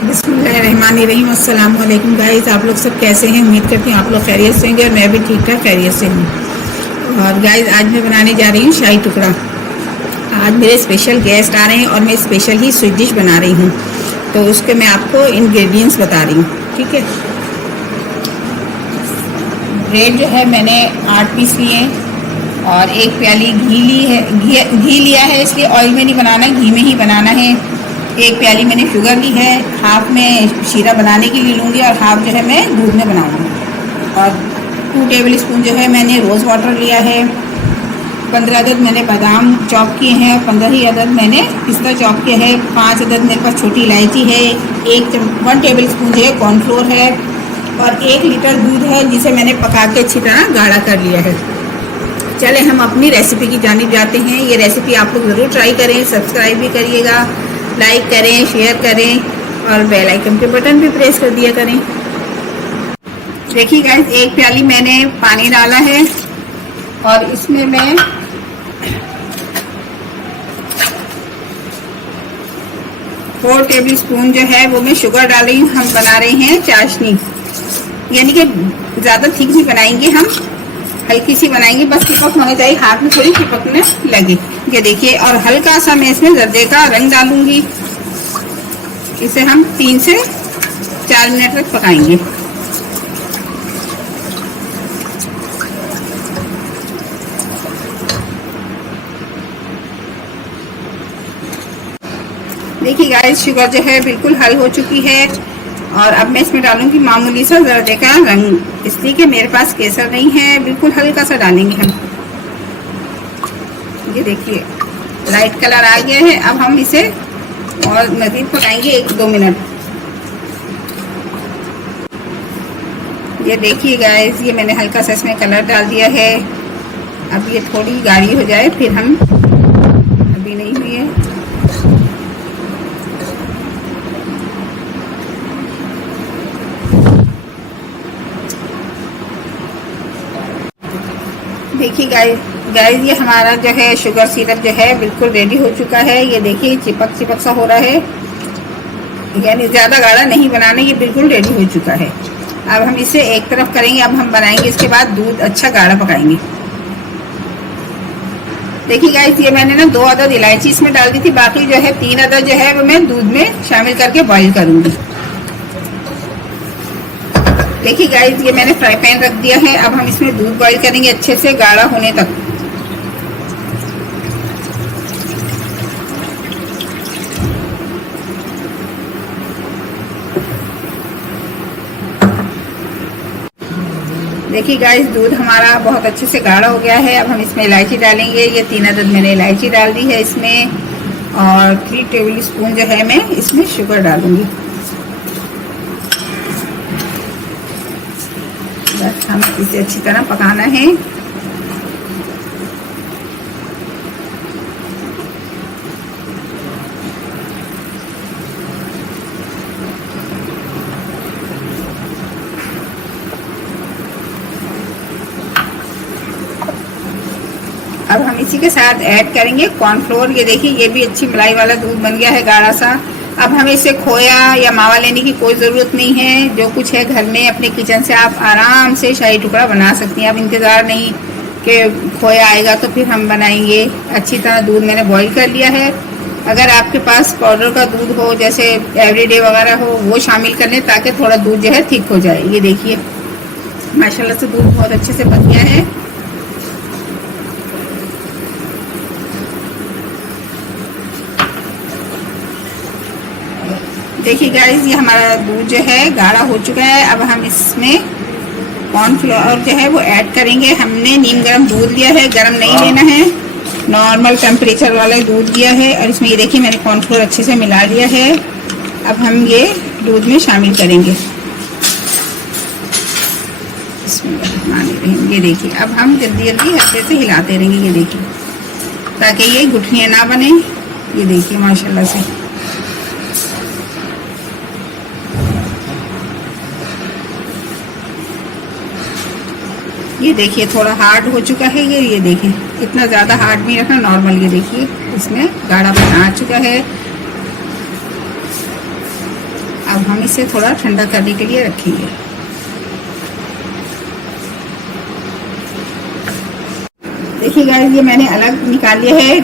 बिस्मिल्लाहिर्रहमानिर्रहीम। अस्सलाम वालेकुम गाइस, आप लोग सब कैसे हैं? उम्मीद करती हूँ आप लोग खैरियत से होंगे और मैं भी ठीक ठाक खैरियत से हूँ। और गाइस, आज मैं बनाने जा रही हूँ शाही टुकड़ा। आज मेरे स्पेशल गेस्ट आ रहे हैं और मैं स्पेशल ही स्वीट डिश बना रही हूँ, तो उसके मैं आपको इंग्रेडिएंट्स बता रही हूँ। ठीक है। ब्रेड जो है मैंने 8 पीस लिए और 1 प्याली घी ली है। घी लिया है, इसलिए ऑयल में नहीं बनाना, घी में ही बनाना है। 1 प्याली मैंने शुगर ली है, हाफ में शीरा बनाने के लिए लूँगी और हाफ जो है मैं दूध में बनाऊँगी। और 2 टेबल स्पून जो है मैंने रोज़ वाटर लिया है। 15 अदद मैंने बादाम चॉप किए हैं और 15 ही अदद मैंने पिस्ता चॉप किया है। 5 अदद मेरे पास छोटी इलायची है। 1 टेबल स्पून जो है कॉर्नफ्लोर है और 1 लीटर दूध है, जिसे मैंने पका के अच्छी तरह गाढ़ा कर लिया है। चले हम अपनी रेसिपी की जानिब जाते हैं। ये रेसिपी आप लोग ज़रूर ट्राई करें, सब्सक्राइब भी करिएगा, लाइक करें, शेयर करें और बेल आइकन के बटन भी प्रेस कर दिया करें। देखिए गाइस, 1 प्याली मैंने पानी डाला है और इसमें मैं फोर टेबल स्पून जो है वो मैं शुगर डाल रही हूँ। हम बना रहे हैं चाशनी, यानी कि ज़्यादा थिक नहीं बनाएंगे, हम हल्की सी बनाएंगे, बस चिपक होने चाहिए, हाथ में थोड़ी चिपकने लगे। ये देखिए, और हल्का सा मैं इसमें जर्दे का रंग डालूंगी। इसे हम 3 से 4 मिनट तक पकाएंगे। देखिए गाइस, शुगर जो है बिल्कुल हल हो चुकी है और अब मैं इसमें डालूंगी मामूली सा जर्दे का रंग, इसलिए कि मेरे पास केसर नहीं है, बिल्कुल हल्का सा डालेंगे हम। ये देखिए लाइट कलर आ गया है। अब हम इसे और मज़ीद पकाएंगे 1-2 मिनट। ये देखिए गाइस, ये मैंने हल्का सा इसमें कलर डाल दिया है। अब ये थोड़ी गाढ़ी हो जाए फिर हम, अभी नहीं हुई है। देखिए गाइस, ये हमारा जो है शुगर सिरप जो है बिल्कुल रेडी हो चुका है। ये देखिए चिपक सा हो रहा है, यानी ज़्यादा गाढ़ा नहीं बनाना, ये बिल्कुल रेडी हो चुका है। अब हम इसे एक तरफ करेंगे, अब हम बनाएंगे इसके बाद दूध अच्छा गाढ़ा पकाएंगे। देखिए गाइस, ये मैंने ना 2 अदद इलायची इसमें डाल दी थी, बाकी जो है 3 अदद जो है वो मैं दूध में शामिल करके बॉईल करूँगी। देखिए गाइस, ये मैंने फ्राई पैन रख दिया है। अब हम इसमें दूध बॉईल करेंगे अच्छे से गाढ़ा होने तक। देखिए गाइस, दूध हमारा बहुत अच्छे से गाढ़ा हो गया है। अब हम इसमें इलायची डालेंगे। ये 3 अदद मैंने इलायची डाल दी है इसमें और 3 टेबल स्पून जो है मैं इसमें शुगर डालूंगी। बस हम इसे अच्छी तरह पकाना है। अब हम इसी के साथ ऐड करेंगे कॉर्नफ्लोर। ये देखिए, ये भी अच्छी मलाई वाला दूध बन गया है, गाढ़ा सा। अब हमें इसे खोया या मावा लेने की कोई ज़रूरत नहीं है। जो कुछ है घर में अपने किचन से आप आराम से शाही टुकड़ा बना सकती हैं। अब इंतज़ार नहीं कि खोया आएगा तो फिर हम बनाएंगे। अच्छी तरह दूध मैंने बॉईल कर लिया है। अगर आपके पास पाउडर का दूध हो, जैसे एवरीडे वगैरह हो, वो शामिल कर लें ताकि थोड़ा दूध जो है थिक हो जाए। ये देखिए माशाल्लाह से दूध बहुत अच्छे से बन गया है। देखिए गाइस, ये हमारा दूध जो है गाढ़ा हो चुका है। अब हम इसमें कॉर्नफ्लोर जो है वो ऐड करेंगे। हमने नीम गर्म दूध लिया है, गर्म नहीं लेना है, नॉर्मल टेम्परेचर वाला दूध लिया है। और इसमें ये देखिए मैंने कॉर्नफ्लोर अच्छे से मिला लिया है। अब हम ये दूध में शामिल करेंगे। इसमें ये देखिए, अब हम जल्दी जल्दी हल्के से हिलाते रहेंगे। ये देखिए, ताकि ये गुठलियाँ ना बने। ये देखिए माशाल्लाह से ये देखिए थोड़ा हार्ड हो चुका है। ये देखिए इतना ज़्यादा हार्ड नहीं रखना, नॉर्मल। ये देखिए इसमें गाढ़ा बना आ चुका है। अब हम इसे थोड़ा ठंडा करने के लिए रखेंगे। देखिए गाइस, ये मैंने अलग निकाल लिया है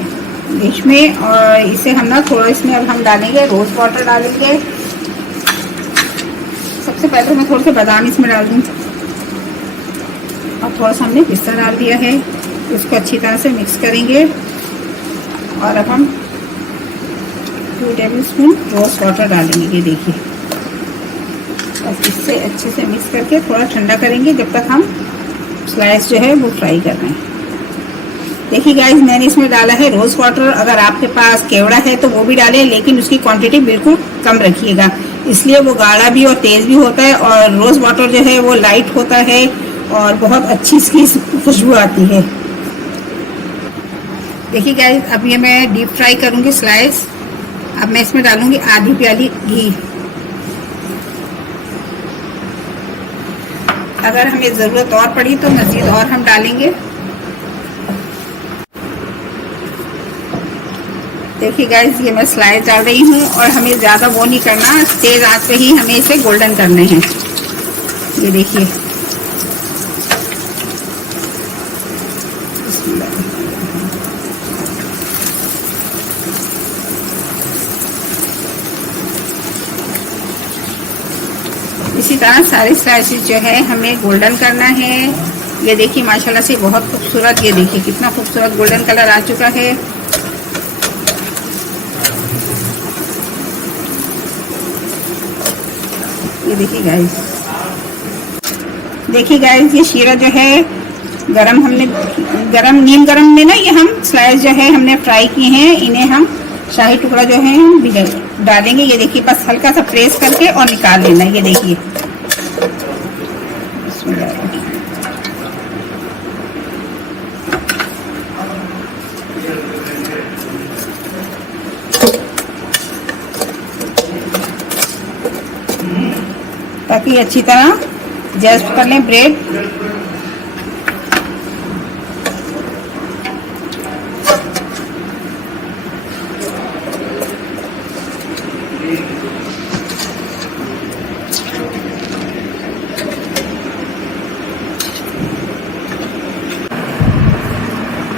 डिश में, और इसे हम ना थोड़ा इसमें अब हम डालेंगे रोज वाटर डालेंगे। सबसे पहले मैं थोड़े से बादाम इसमें डाल दूँ, और थोड़ा सा हमने पिस्ता डाल दिया है। इसको अच्छी तरह से मिक्स करेंगे, और अब हम 2 टेबलस्पून रोज वाटर डालेंगे। ये देखिए, बस इससे अच्छे से मिक्स करके थोड़ा ठंडा करेंगे जब तक हम स्लाइस जो है वो फ्राई कर रहे हैं। देखिए गाइस, मैंने इसमें डाला है रोज वाटर। अगर आपके पास केवड़ा है तो वो भी डालें, लेकिन उसकी क्वांटिटी बिल्कुल कम रखिएगा, इसलिए वो गाढ़ा भी और तेज भी होता है, और रोज वाटर जो है वो लाइट होता है और बहुत अच्छी इसकी खुशबू आती है। देखिए गाइस, अब ये मैं डीप फ्राई करूंगी स्लाइस। अब मैं इसमें डालूंगी आधी प्याली घी। अगर हमें ज़रूरत और पड़ी तो मज़ीद और हम डालेंगे। देखिए गाइस, ये मैं स्लाइस डाल रही हूँ, और हमें ज़्यादा वो नहीं करना, तेज़ आंच पे ही हमें इसे गोल्डन करने हैं। ये देखिए, इसी तरह सारे स्लाइसेस जो है हमें गोल्डन करना है। ये देखिए माशाल्लाह से बहुत खूबसूरत, ये देखिए कितना खूबसूरत गोल्डन कलर आ चुका है। ये देखिए गाइस, देखिए गाइस, ये शीरा जो है गरम, हमने नीम गरम में ना ये हम स्लाइस जो है हमने फ्राई किए हैं, इन्हें हम शाही टुकड़ा जो है हम डालेंगे। ये देखिए, बस हल्का सा प्रेस करके और निकाल लेना। ये देखिए, ताकि अच्छी तरह जस्ट कर लें ब्रेड।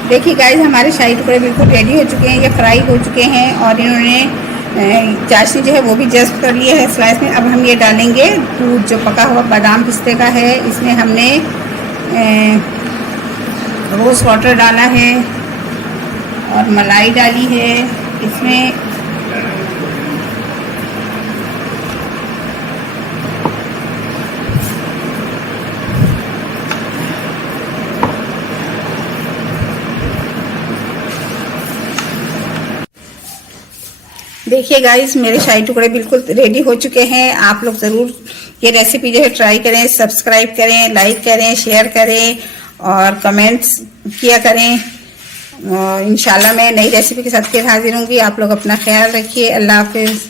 देखिए गाइस, हमारे शाही टुकड़े बिल्कुल रेडी हो चुके हैं, ये फ्राई हो चुके हैं, और इन्होंने चाशनी जो है वो भी जस्ट कर लिया है स्लाइस में। अब हम ये डालेंगे दूध जो पका हुआ बादाम पिस्ते का है, इसमें हमने रोज़ वाटर डाला है और मलाई डाली है इसमें। देखिए गाइस, मेरे शाही टुकड़े बिल्कुल रेडी हो चुके हैं। आप लोग ज़रूर ये रेसिपी जो है ट्राई करें, सब्सक्राइब करें, लाइक करें, शेयर करें और कमेंट्स किया करें। इंशाल्लाह मैं नई रेसिपी के साथ फिर हाजिर होंगी। आप लोग अपना ख्याल रखिए। अल्लाह हाफिज़।